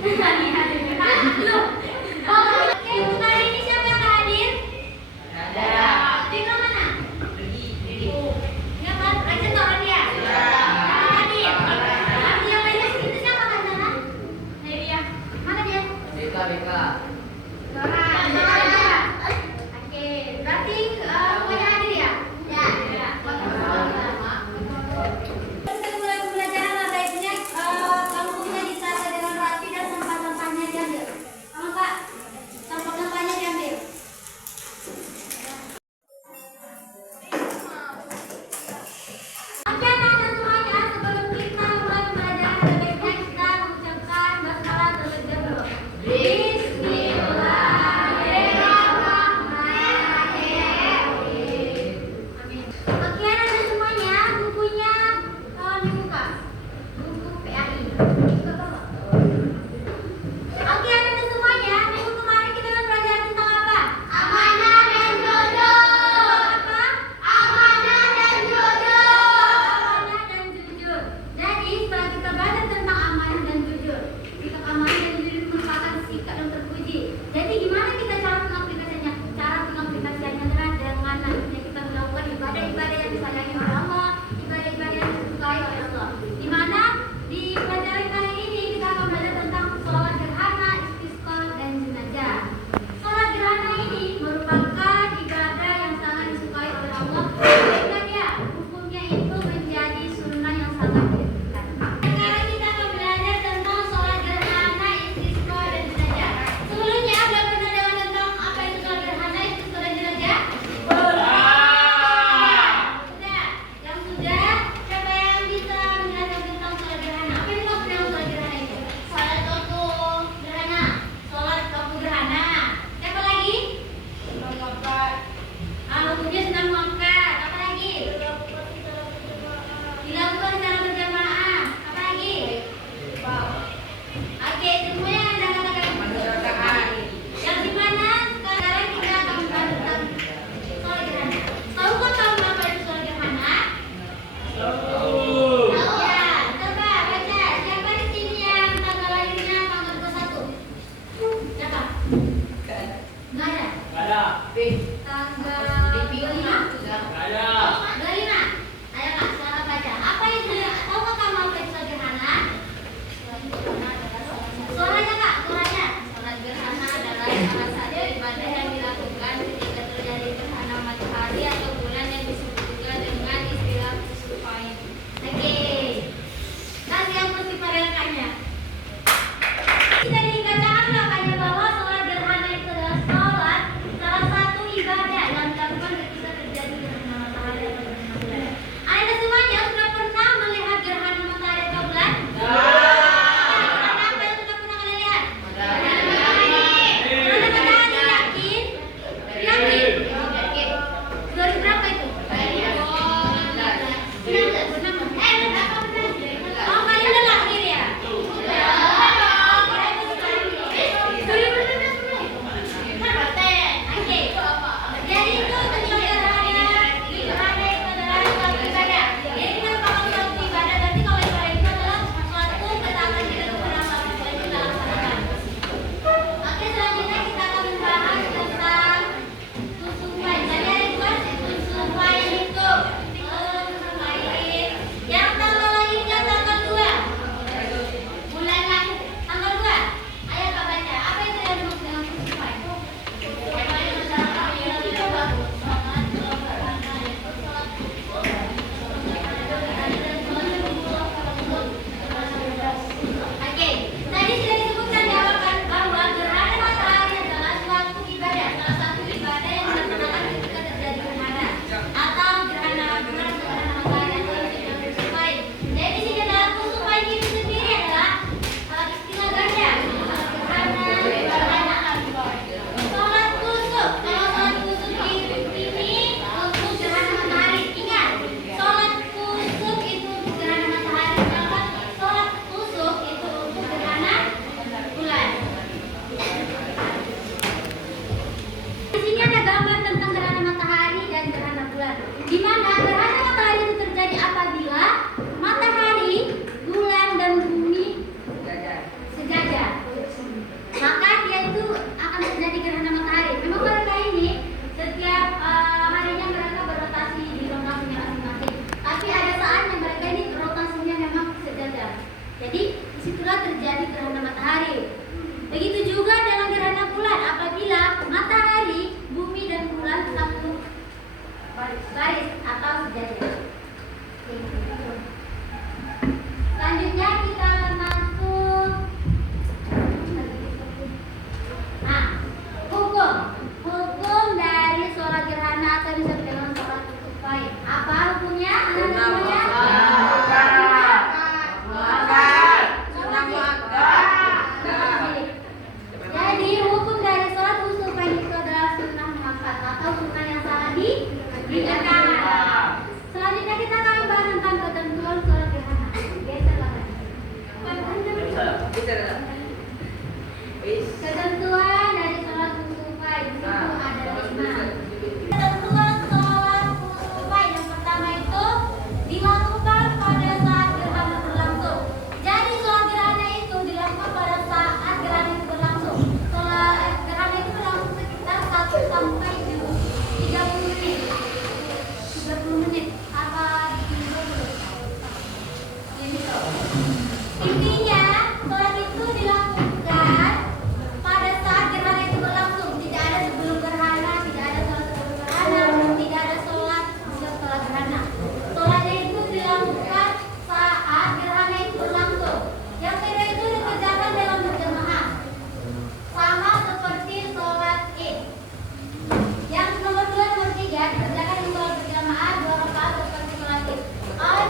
Loh, oke, untuk hari ini siapa yang nggak hadir? Ada. Dika mana? Ingat kan? Rajin tahu dia? Hadir. Nanti yang lainnya itu siapa kan sana? Dia. Mana dia? Dika. Dora. Oke, berarti semuanya hadir ya? Ya. Untuk mulai pembelajaran baiknya kamu punya ditata dengan rapi dan sampah-sampahnya diambil. Kamu Kak, sampah-sampahnya diambil. Oke anak-anak semuanya, sebelum kita mulai pembelajaran baiknya kita mengucapkan basmalah terlebih dahulu. Bismillah. gerhana matahari. Begitu juga dengan gerhana bulan, apabila matahari, bumi dan bulan satu garis atau sejajar. Selanjutnya kita akan masuk hukum dari sholat gerhana atau disebut dengan sholat kusufai. Apa hukumnya? Jadi hukum dari sholat kusufai itu adalah sunnah muakkad atau sunnah yang sangat diingatkan. Selanjutnya kita akan bahas tentang ketentuan sholat gerhana. Ketentuan dari sholat kusufai itu ada 5. Ketentuan sholat kusufai yang pertama itu dilakukan pada saat gerhana berlangsung. Jadi sholat gerhana itu dilakukan pada saat gerhana itu berlangsung. Sholat gerhana itu berlangsung sekitar 1 sampai 30 menit. 30 menit apa 30? Intinya sholat itu dilakukan pada saat gerhana itu berlangsung. Tidak ada sebelum gerhana, tidak ada sholat sebelum gerhana, tidak ada sholat setelah gerhana. Sholatnya itu dilakukan saat gerhana itu berlangsung. Yang kedua itu dikerjakan dengan berjamaah, sama seperti sholat Id. Yang nomor 2, nomor 3 dikerjakan dengan sholat berjamaah 2 rakaat seperti sholat Id.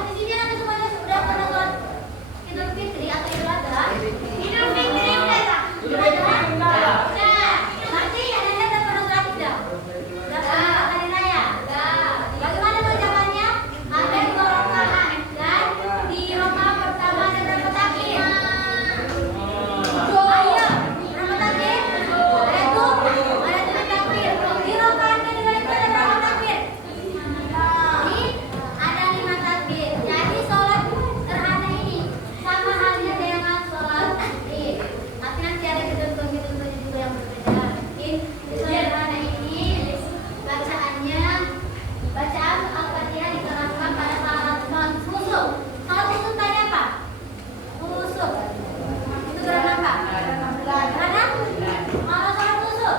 Di sini nanti semuanya sudah pernah sholat Idul Fitri atau Idul Adha. Idul Fitri udah. Nah, nanti ada pernah sholat tidak? Hari raya. Bagaimana kerjaannya? Ada 2 rakaat dan di rakaat pertama ada berapa takbir? Ayo, berapa takbir? Ada 7 takbir. Di rakaat kedua itu ada berapa takbir? Ada 5 takbir. Jadi sholat gerhana ini sama halnya dengan sholat Id. Tapi nanti ada ketentuan-ketentuan juga yang berbeda. Mungkin di sholat gerhana ini bacaan Al-Fatihah diterapkan pada salat khusuf. Salat khusuf tadi apa? Khusuf. Itu gerhana apa? Gerhana? Kalau salat khusuf?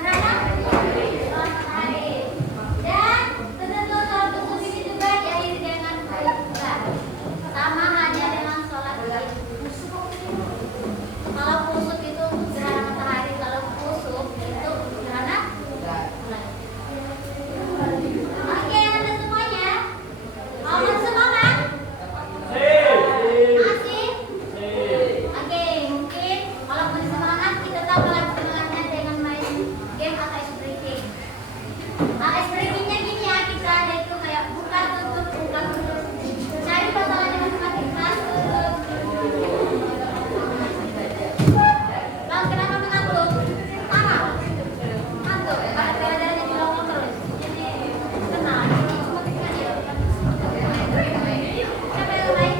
Gerhana? Sholat matahari. Dan ketentuan sholat khusuf ini juga diakhiri dengan baik juga. Sama halnya dengan sholat Id. Kalau khusuf itu gerhana matahari, kalau khusuf itu gerhana bulan. Oke, ada semuanya. Mau semangat? Masih? Oke, mungkin kalau mau semangat kita tambahkan semangatnya dengan main game atau ice breaking. Ice breakingnya gini ya, kita ada itu kayak buka tutup. Cari pasangannya masing-masing. Bang, kenapa mengantuk? Sama? Ngantuk? Gara-gara dilongok terus. Jadi kenal. Siapa yang lain?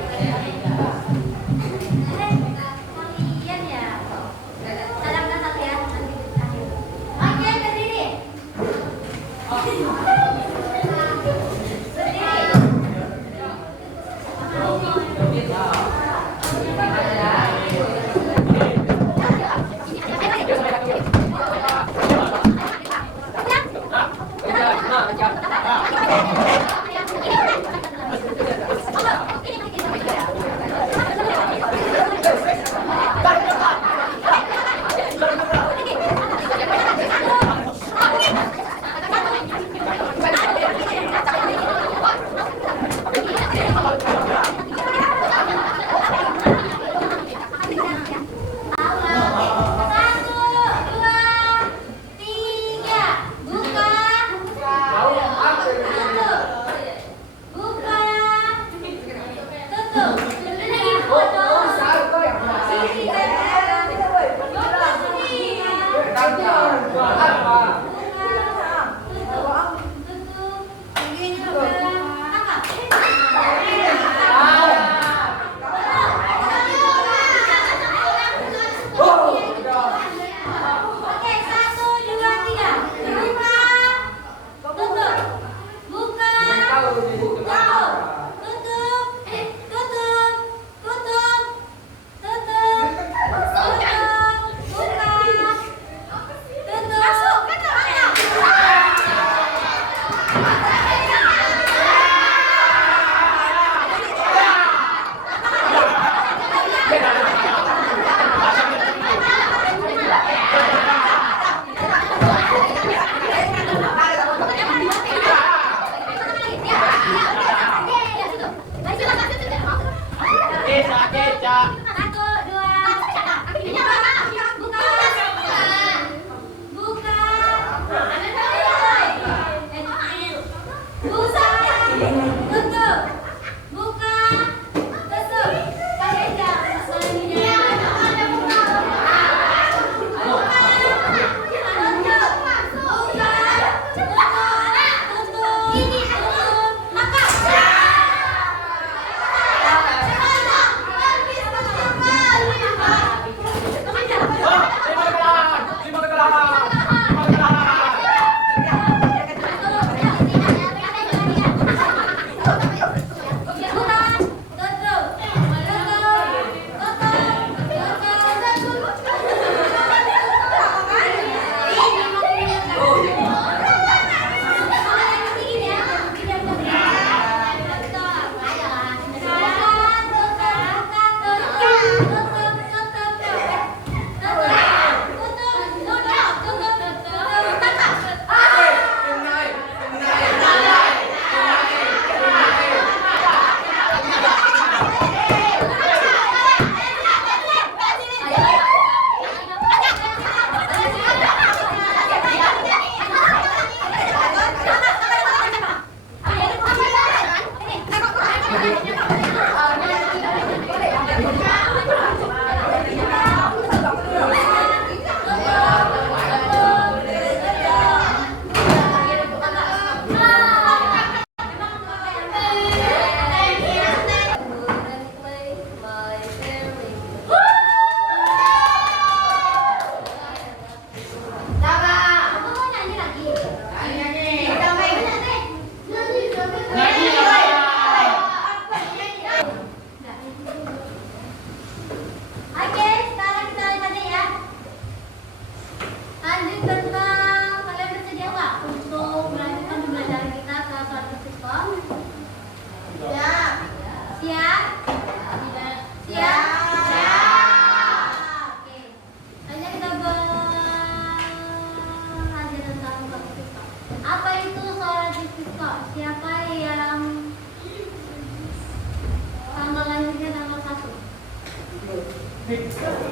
Kalian ya. Cadangkan satu ya. Nanti akhir. Oke, berdiri.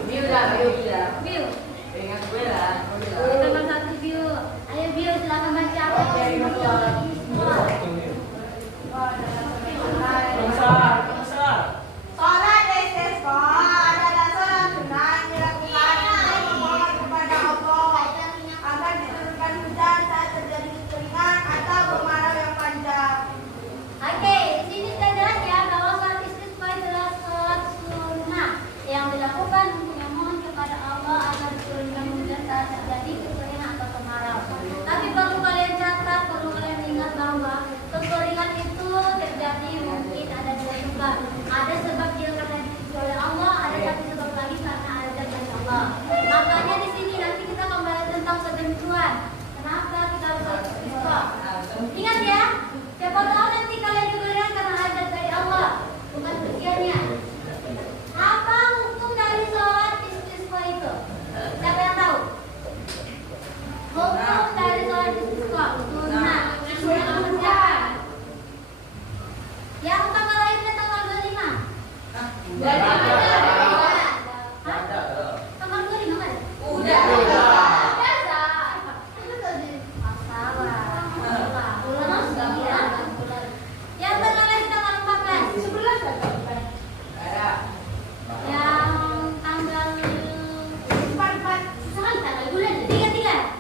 Biu. Tanggal 1 Biu. Ayo Biu, silakan baca apa yang lagi sekolah. Salat istisqa adalah salat sunnah yang dilakukan untuk memohon kepada Allah agar diturunkan hujan saat terjadi kekeringan atau kemarau yang panjang. Oke, di sini sudah jelas ya bahwa salat istisqa adalah salat sunnah yang dilakukan untuk memohon kepada Allah agar diturunkan hujan saat terjadi kekeringan atau kemarau. Tapi perlu kalian catat, perlu kalian ingat bahwa kekeringan itu terjadi mungkin ada dua sebab. Ada sebab dia karena diuji oleh Allah, ada satu sebab lagi karena azab dari Allah. Makanya di sini nanti kita kembali tentang ketentuan. Kenapa kita harus salat istisqa? Ingat ya, siapa tahu nanti kalian juga lihat karena azab dari Allah, bukan ujiannya. Apa hukum dari salat istisqa itu? Siapa yang tahu? Hukum dari salat istisqa sunnah. Yang tanggal lahirnya tanggal 25. Tanggal 25 kan? Udah. Yang tanggal lahir tanggal 14. 11 Yang tanggal 4 sekali tanggal bulan 33.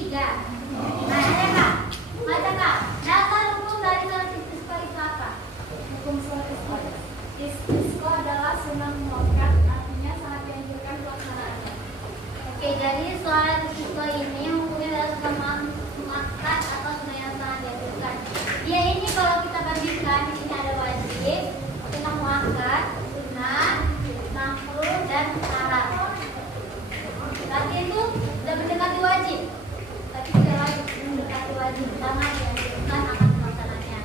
3. Nah, ada Kak? Baca Kak. Dasar hukum dari salat istisqa itu apa? Hukum salat istisqa adalah sunnah muakkad, artinya sangat dianjurkan pelaksanaannya. Oke, jadi salat istisqa ini hukumnya adalah sunnah muakkad atau sunnah yang sangat dianjurkan. Dia ini kalau kita bagikan di sini ada wajib, sunnah muakkad, sunnah, makruh dan haram. Berarti itu sudah mendekati wajib, tapi tidak wajib, mendekati wajib karena dianjurkan akan pelaksananya.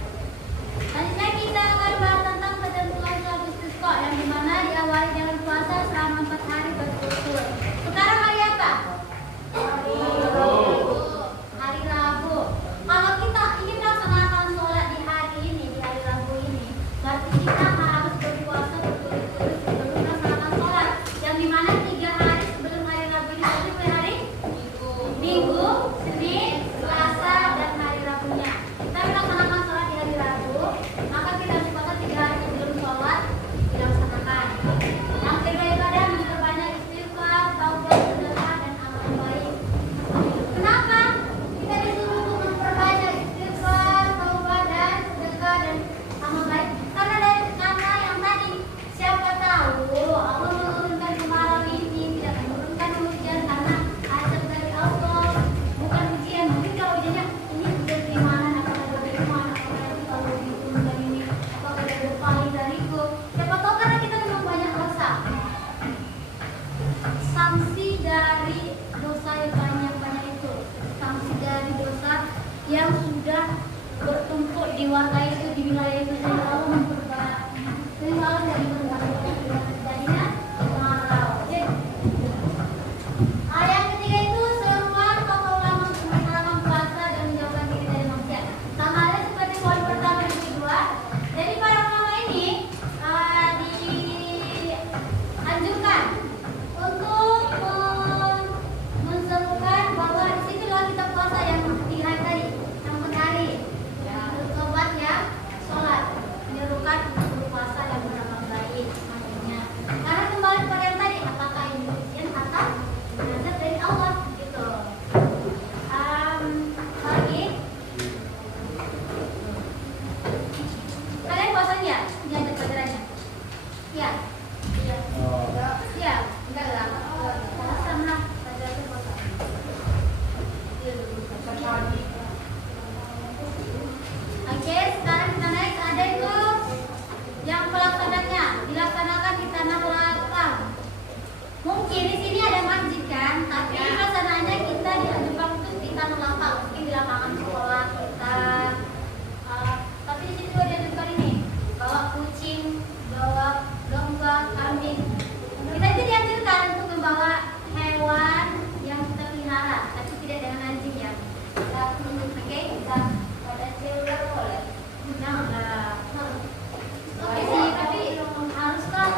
Selanjutnya kita akan bahas tentang ketentuan salat istisqa yang dimana diawali dengan puasa selama 4 hari berturut-turut. Sekarang hari apa? Hari Rabu. Kalau kita ingin melaksanakan sholat di hari ini, di hari Rabu ini, berarti kita harus berpuasa berturut-turut sebelum melaksanakan sholat. Yang dimana 3 hari sebelum hari Rabu ini sampai hari Minggu, Senin, Selasa, dan hari Rabunya. Kita melaksanakan sholat di hari Rabu, maka kita harus puasa 3 hari sebelum sholat dilaksanakan. Yang kedua ibadah memperbanyak istighfar, taubat, sedekah, dan amal baik. Kenapa kita disuruh untuk memperbanyak istighfar, taubat, dan sedekah dan amal baik? Karena yang tadi, siapa tahu Allah menurunkan kemarau ini tidak menurunkan hujan karena azab dari Allah, bukan ujian. Mungkin kalau ujiannya ini udah gimana, apakah bagaimana, apakah kalau ditunda ini, apakah ada berpaling dariku. Siapa tahu karena kita memang banyak dosa. Sanksi dari dosa yang banyak-banyak itu, sanksi dari dosa yang sudah bertumpuk di warga itu, di wilayah itu, sehingga Allah memperbanyak, sehingga Allah jadi memperbanyak terjadinya kemarau. Yang ketiga itu seruan tokoh ulama untuk menjalankan puasa dan menjauhkan diri dari maksiat. Sama halnya seperti poin pertama dan kedua. Jadi para ulama ini dianjurkan untuk menserukan bahwa di situ kalau kita puasa yang 3 hari tadi, yang 4 hari, tobat ya, sholat, menyerukan untuk berpuasa dan beramal baik maksudnya. Karena kembali kepada yang tadi, apakah ini ujian atau azab dari Allah gitu. Lagi, kalian puasanya diajak pelajarannya? Ya. Ya, enggak lah. Sama pelajaran puasa. Oke, sekarang kita naik. Ada itu yang pelaksananya dilaksanakan di tanah lapang. Mungkin di sini ada masjid kan, tapi pelaksanaannya kita di Jepang itu di tanah lapang, mungkin di lapangan sekolah kita. Tapi di situ ada juga ini, bawa kucing, bawa domba, kambing. Kita itu dianjurkan untuk membawa hewan yang kita pelihara, tapi tidak dengan anjing ya. Oke, bisa pada ular boleh. Nah, oke sih, tapi harus kan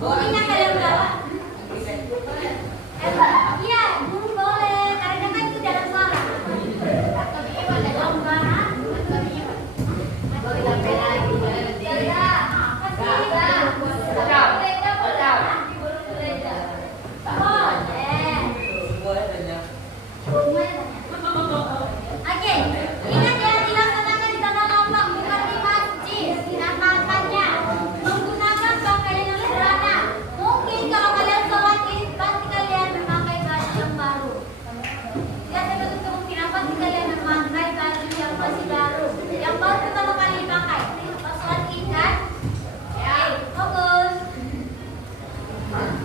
Buktinya kalian bawa. Iya, boleh. Karena kan itu dalam suara. Lomba. Oke, ingat ya, dilaksanakan di tengah lambang, bukan di masjid. Dinamakannya menggunakan pakaian yang sederhana. Mungkin kalau kalian sholat id, pasti kalian memakai baju yang baru. Ya, terbentuk kemungkinan pasti kalian memakai baju yang masih baru, yang baru pertama kali dipakai. Pas sholat id kan? Ya, fokus.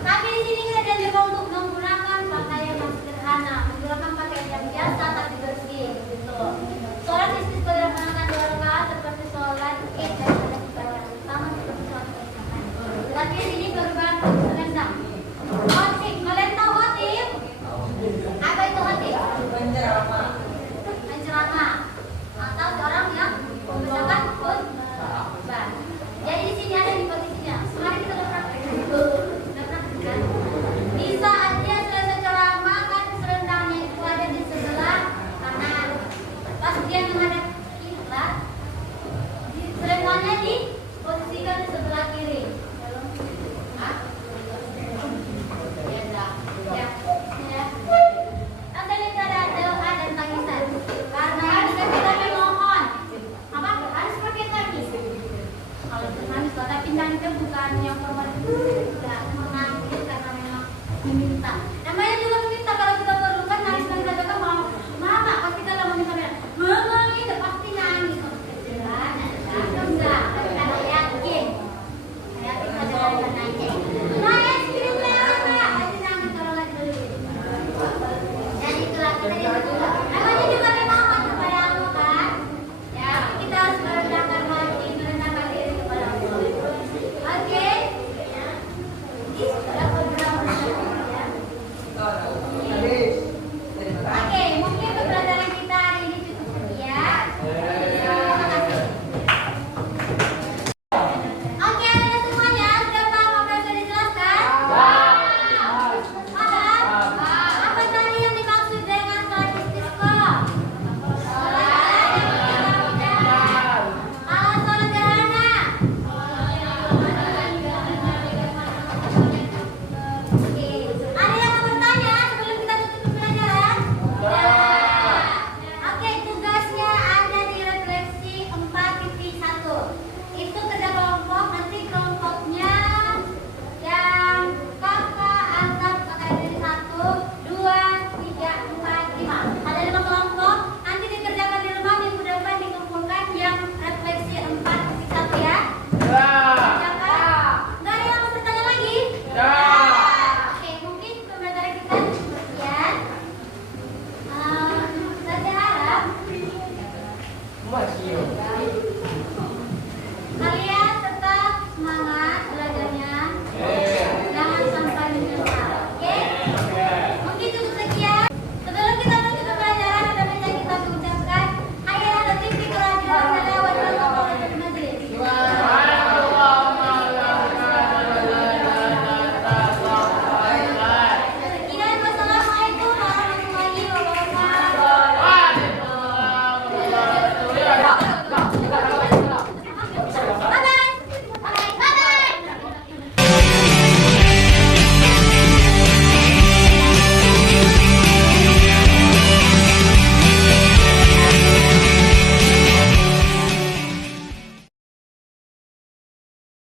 Tapi di sini kalian dibawa untuk menggunakan pakaian yang sederhana, menggunakan pakaian yang biasa tapi bersih, gitu. Sholat istisqa dilaksanakan 2 rakaat seperti sholat id dan sholat ibadah sama seperti sholat id. Tapi di sini perubahan selendang. Khotib, kalian tahu khotib? Apa itu khotib? Penceramah. Atau orang yang membacakan khutbah. Jadi di sini ada di posisinya. Mari kita praktekkan. Di saat dia selesai ceramah kan selendangnya itu ada di sebelah kanan. Pas dia menghadap kiblat, selendangnya diposisikan di sebelah kiri. Hah? Ya. Tanda ada doa dan tangisan. Karena jika kita memohon, apa harus pakai tangis. Kalau tangis, tapi tangis itu bukan yang formal, tidak menangis karena memang meminta. Namanya juga meminta. Kalau kita perlukan nangis dan kita mau, mama pas kita lama meminta, mama itu pasti nangis. Enggak, tapi kalau yakin ada nangis.